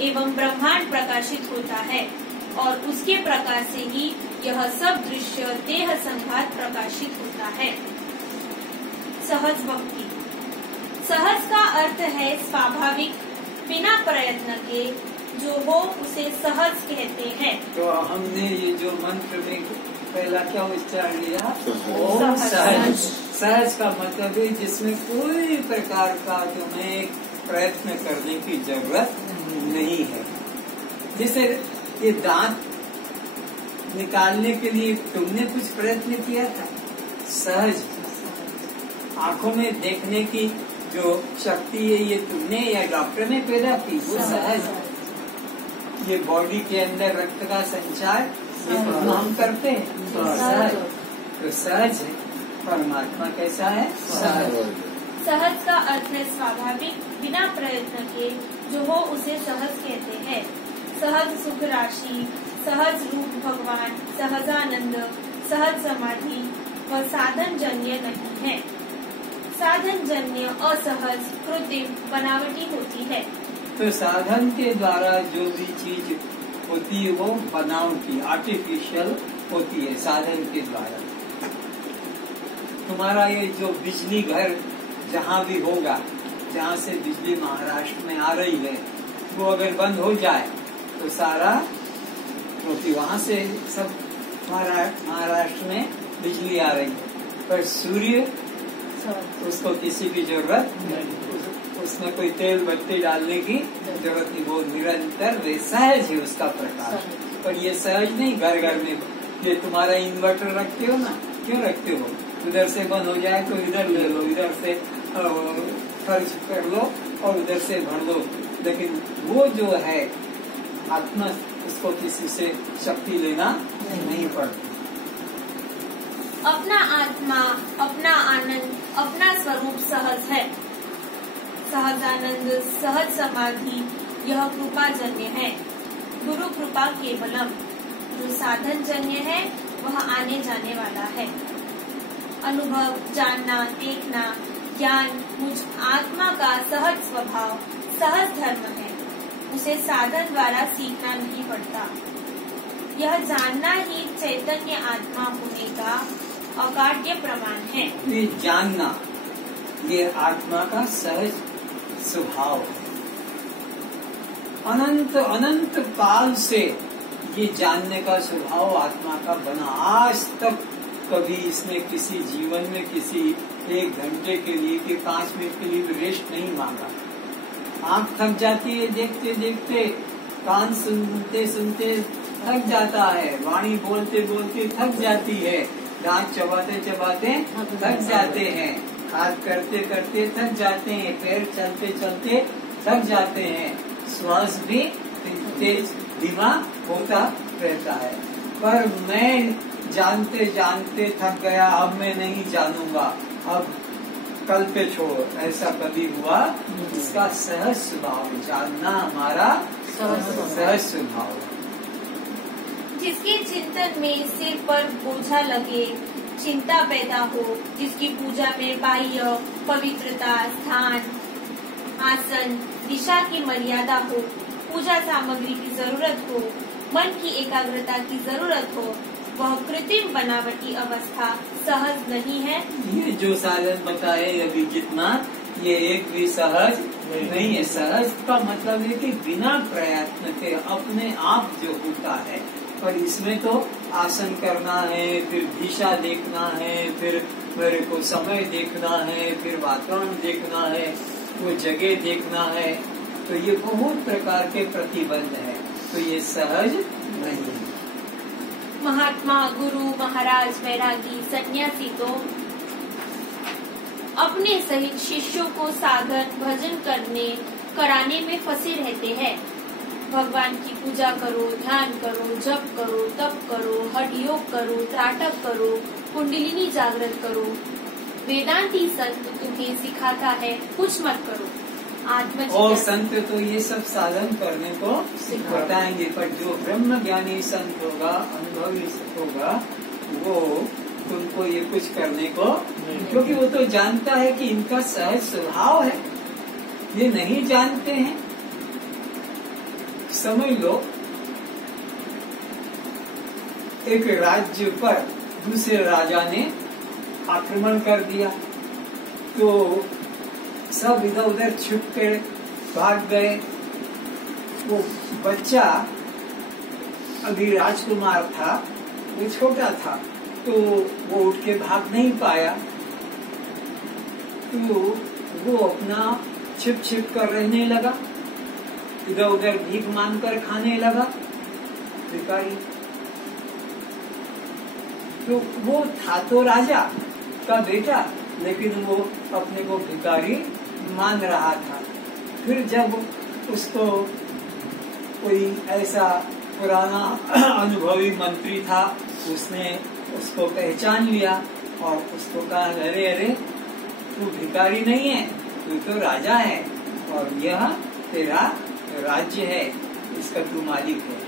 एवं ब्रह्मांड प्रकाशित होता है और उसके प्रकाश से ही यह सब दृश्य देह संघात प्रकाशित होता है। सहज भक्ति। सहज का अर्थ है स्वाभाविक, बिना प्रयत्न के जो हो उसे सहज कहते हैं। तो हमने ये जो मंत्र में पहला क्या उच्चारण लिया, ओम सहज। सहज का मतलब है जिसमें कोई प्रकार का तुम्हें प्रयत्न करने की जरूरत नहीं है। जैसे ये दांत निकालने के लिए तुमने कुछ प्रयत्न किया था, सहज। आंखों में देखने की जो शक्ति है ये तुमने या डॉक्टर ने पैदा की, वो सहज। ये बॉडी के अंदर रक्त का संचार ये हम करते हैं, सहज। तो सहज है। परमात्मा कैसा है, सहज। सहज का अर्थ है स्वाभाविक, बिना प्रयत्न के जो हो उसे सहज कहते हैं। सहज सुख राशि, सहज रूप भगवान, सहजानंद, सहज समाधि व साधन जन्य नहीं है। साधन जन्य असहज, कृत्रिम, बनावटी होती है। तो साधन के द्वारा जो भी चीज होती है वो बनावटी, आर्टिफिशियल होती है साधन के द्वारा। तुम्हारा ये जो बिजली घर जहाँ भी होगा, जहाँ से बिजली महाराष्ट्र में आ रही है, वो अगर बंद हो जाए तो सारा, क्योंकि वहाँ से सब महाराष्ट्र में बिजली आ रही है, पर सूर्य उसको किसी की जरूरत नहीं, उसमें कोई तेल बत्ती डालने की जरूरत नहीं, वो निरंतर वे सहज है उसका प्रकाश। पर ये सहज नहीं घर घर में। ये तुम्हारा इन्वर्टर रखते हो ना, क्यों रखते हो? उधर से बंद हो जाए तो इधर ले लो, इधर से खर्च कर लो और उधर से भर लो। लेकिन वो जो है आत्मा, उसको किसी से शक्ति लेना नहीं पड़ती। अपना आत्मा, अपना आनंद, अपना स्वरूप सहज है। सहजानंद, सहज समाधि यह कृपा जन्य है। गुरु कृपा केवलम। जो साधन जन्य है वह आने जाने वाला है। अनुभव, जानना, देखना, ज्ञान मुझ आत्मा का सहज स्वभाव, सहज धर्म है। उसे साधन द्वारा सीखना नहीं पड़ता। यह जानना ही चैतन्य आत्मा होने का अकाट्य प्रमाण है। ये जानना, ये आत्मा का सहज स्वभाव है। अनंत अनंत काल से ये जानने का स्वभाव आत्मा का बना। आज तक कभी इसने किसी जीवन में किसी 1 घंटे के लिए कि 5 मिनट के लिए भी रेस्ट नहीं मांगा। आँख थक जाती है देखते देखते, कान सुनते सुनते थक जाता है, वाणी बोलते बोलते थक जाती है, दांत चबाते चबाते थक जाते हैं, हाथ करते करते थक जाते हैं, पैर चलते चलते थक जाते हैं, श्वास भी तेज धीमा होता रहता है। पर मैं जानते जानते थक गया, अब मैं नहीं जानूंगा, अब कल पे छोड़ो, ऐसा कभी हुआ? इसका सहज स्वभाव, जानना हमारा सहज स्वभाव है। जिसके चिंतन में सिर पर बोझा लगे, चिंता पैदा हो, जिसकी पूजा में बाह्य पवित्रता, स्थान, आसन, दिशा की मर्यादा हो, पूजा सामग्री की जरूरत हो, मन की एकाग्रता की जरूरत हो, वह कृत्रिम बनावटी अवस्था सहज नहीं है। ये जो साधन बताए अभी जितना, ये एक भी सहज नहीं है। सहज का मतलब है कि बिना प्रयत्न के अपने आप जो होता है। पर इसमें तो आसन करना है, फिर दिशा देखना है, फिर मेरे को समय देखना है, फिर वातावरण देखना है, वो जगह देखना है, तो ये बहुत प्रकार के प्रतिबंध है। तो ये सहज नहीं है। महात्मा, गुरु, महाराज, वैरागी, सन्यासी तो अपने सहित शिष्यों को साधन भजन कराने में फंसे रहते हैं। भगवान की पूजा करो, ध्यान करो, जप करो, तप करो, हठ योग करो, त्राटक करो, कुंडलिनी जागृत करो। वेदांती संत तुम्हें सिखाता है कुछ मत करो। और संत तो ये सब साधन करने को बताएंगे, पर जो ब्रह्म ज्ञानी संत होगा, अनुभवी होगा, वो तुमको ये कुछ करने को, क्योंकि वो तो जानता है कि इनका सहज स्वभाव है। ये नहीं जानते हैं, समझ लो एक राज्य पर दूसरे राजा ने आक्रमण कर दिया, तो सब इधर उधर छुप कर भाग गए। वो बच्चा अभी राजकुमार था, वो छोटा था, तो वो उठ के भाग नहीं पाया, तो वो अपना छिप छिप कर रहने लगा, इधर उधर भीख मांग कर खाने लगा, भिखारी। तो वो था तो राजा का बेटा, लेकिन वो अपने को भिखारी मान रहा था। फिर जब उसको कोई ऐसा पुराना अनुभवी मंत्री था, उसने उसको पहचान लिया और उसको कहा, अरे अरे तू भिखारी नहीं है, तू तो राजा है और यह तेरा राज्य है, इसका तू मालिक है।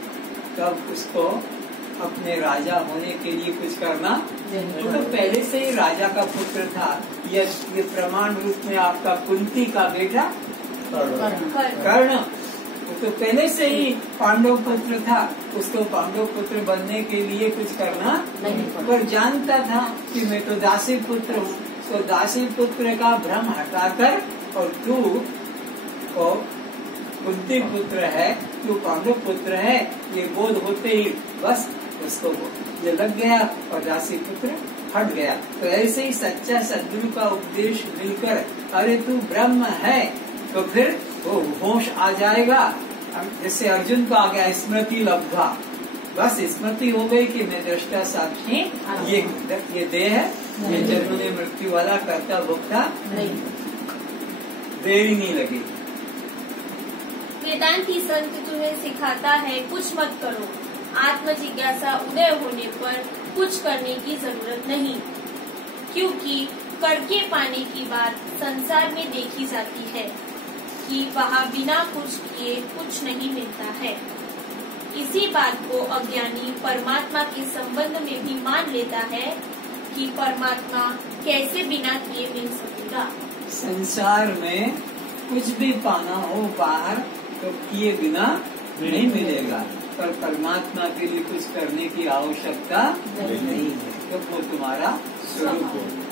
तब उसको अपने राजा होने के लिए कुछ करना, वो तो पहले से ही राजा का पुत्र था। ये प्रमाण रूप में आपका कुंती का बेटा कर्ण, वो तो पहले से ही पांडव पुत्र था, उसको पांडव पुत्र बनने के लिए कुछ करना पर जानता था कि मैं तो दासी पुत्र हूँ, तो दासी पुत्र का भ्रम हटाकर और तू को कुंती पुत्र है, तू पांडव पुत्र है, ये बोध होते ही बस उसको ये लग गया और दासी पुत्र हट गया। तो ऐसे ही सच्चा सद्गुरु का उपदेश मिलकर अरे तू ब्रह्म है, तो फिर वो होश आ जाएगा। जैसे अर्जुन को आ गया स्मृति लब्धा, बस स्मृति हो गई कि मैं दृष्टा साक्षी, ये देह है, ये जन्म में मृत्यु वाला करता भोगता, देर ही नहीं लगेगी। वेदांती संत तुम्हें सिखाता है कुछ मत करो, आत्म जिज्ञासा उदय होने पर कुछ करने की जरूरत नहीं, क्योंकि करके पाने की बात संसार में देखी जाती है कि वहाँ बिना कुछ किए कुछ नहीं मिलता है। इसी बात को अज्ञानी परमात्मा के संबंध में भी मान लेता है कि परमात्मा कैसे बिना किए मिल सकेगा। संसार में कुछ भी पाना हो बाहर, तो किए बिना नहीं मिलेगा, पर परमात्मा के लिए कुछ करने की आवश्यकता नहीं है, तो वो तुम्हारा स्वरूप है।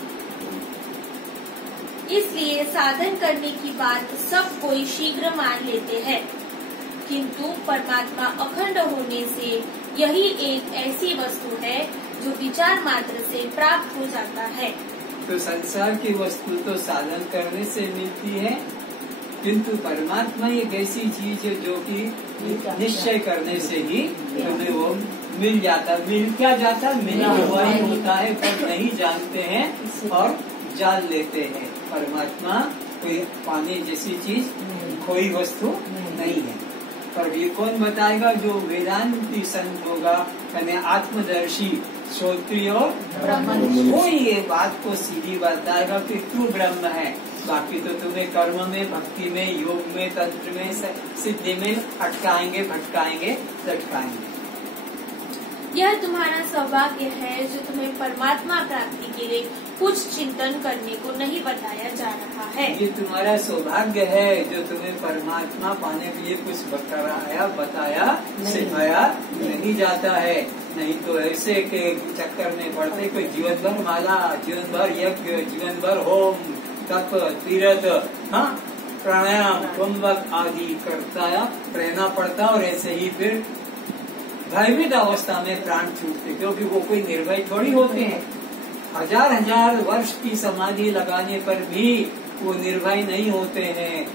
इसलिए साधन करने की बात सब कोई शीघ्र मान लेते हैं, किंतु परमात्मा अखंड होने से यही एक ऐसी वस्तु है जो विचार मात्र से प्राप्त हो जाता है। तो संसार की वस्तु तो साधन करने से मिलती है, किंतु परमात्मा एक ऐसी चीज है जो कि निश्चय करने से ही तुम्हें वो मिल जाता। मिल क्या जाता, मिल हुआ ही होता है, पर नहीं जानते हैं और जान लेते हैं। परमात्मा कोई पाने जैसी चीज, कोई वस्तु नहीं है। पर ये कौन बताएगा? जो वेदांती संत होगा, यानी आत्मदर्शी श्रोत्रिय और वो ये बात को सीधी बताएगा कि तू ब्रह्म है। बाकी तो तुम्हें कर्म में, भक्ति में, योग में, तंत्र में, सिद्धि में अटकाएंगे, भटकाएंगे, लटकाएंगे। यह तुम्हारा सौभाग्य है जो तुम्हें परमात्मा प्राप्ति के लिए कुछ चिंतन करने को नहीं बताया जा रहा है। ये तुम्हारा सौभाग्य है जो तुम्हें परमात्मा पाने के लिए कुछ बताया सिखाया नहीं जाता है। नहीं तो ऐसे के चक्कर में पड़ते कोई जीवन भर माला, जीवन भर यज्ञ, जीवन भर होम, तप, तीर्थ, प्राणायाम, कुंभक आदि करता रहना पड़ता, और ऐसे ही फिर भयभीत अवस्था में प्राण छूटते, क्योंकि वो कोई निर्भय थोड़ी होते हैं। हजार हजार वर्ष की समाधि लगाने पर भी वो निर्भय नहीं होते हैं,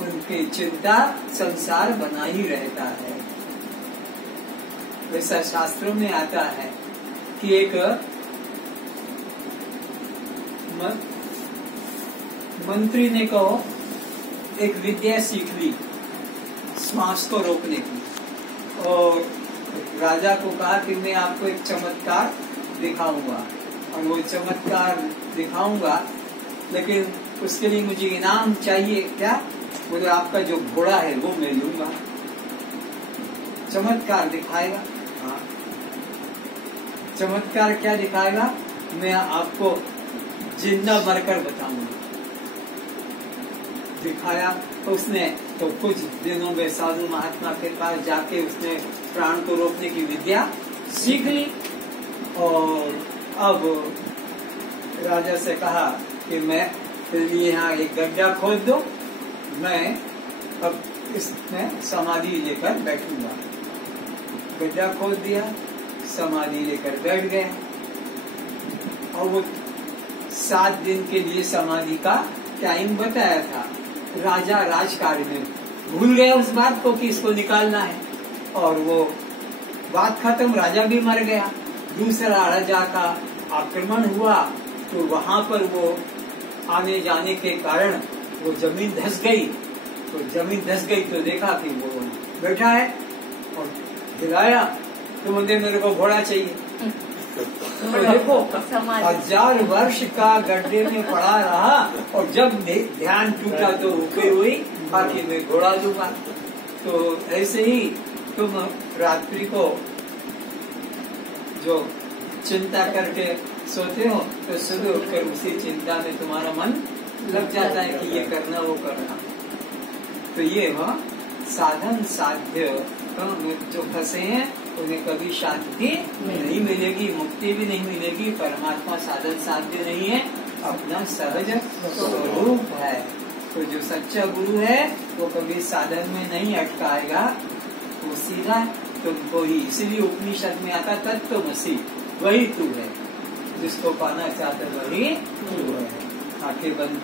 उनकी चिंता संसार बना ही रहता है। वैसा शास्त्रों में आता है कि एक मंत्री ने कहो एक विद्या सीख ली श्वास को रोकने की, और राजा को कहा कि मैं आपको एक चमत्कार दिखाऊंगा, और वो चमत्कार दिखाऊंगा, लेकिन उसके लिए मुझे इनाम चाहिए। क्या? बोले आपका जो घोड़ा है वो मैं लूंगा। चमत्कार दिखाएगा। हाँ, चमत्कार क्या दिखाएगा? मैं आपको जिंदा मरकर बताऊंगा। दिखाया, उसने तो कुछ दिनों में साधु महात्मा के पास जाके उसने प्राण को रोकने की विद्या सीख ली। और अब राजा से कहा कि मैं तेरे लिए यहाँ एक गड्ढा खोद दो, मैं अब इसमें समाधि लेकर बैठूंगा। गड्ढा खोद दिया, समाधि लेकर बैठ गया। और वो 7 दिन के लिए समाधि का टाइम बताया था। राजा राजकार्य में भूल गया उस बात को कि इसको निकालना है, और वो बात खत्म, राजा भी मर गया। दूसरा राजा का आक्रमण हुआ तो वहां पर वो आने जाने के कारण वो जमीन धंस गई। तो जमीन धंस गई तो देखा कि वो बैठा है और हिलाया तो मुझे मेरे को घोड़ा चाहिए। तो देखो 1000 वर्ष का गड्ढे में पड़ा रहा, और जब ध्यान टूटा तो ऊपर हुई बाकी मैं घोड़ा दूंगा। तो ऐसे ही तुम रात्रि को जो चिंता करके सोते हो तो सुबह उठकर उसी चिंता में तुम्हारा मन लग जाता है कि ये करना वो करना। तो ये वह साधन साध्य जो फंसे हैं उन्हें कभी शांति नहीं मिलेगी, मुक्ति भी नहीं मिलेगी। परमात्मा साधन साध्य नहीं है, अपना सहज स्वरूप है। तो जो सच्चा गुरु है वो कभी साधन में नहीं अटकाएगा, वो सीधा तुमको ही। इसलिए उपनिषद में आता तत्त्वमसि, वही तू है, जिसको पाना चाहते वही तू है। आंखें बंद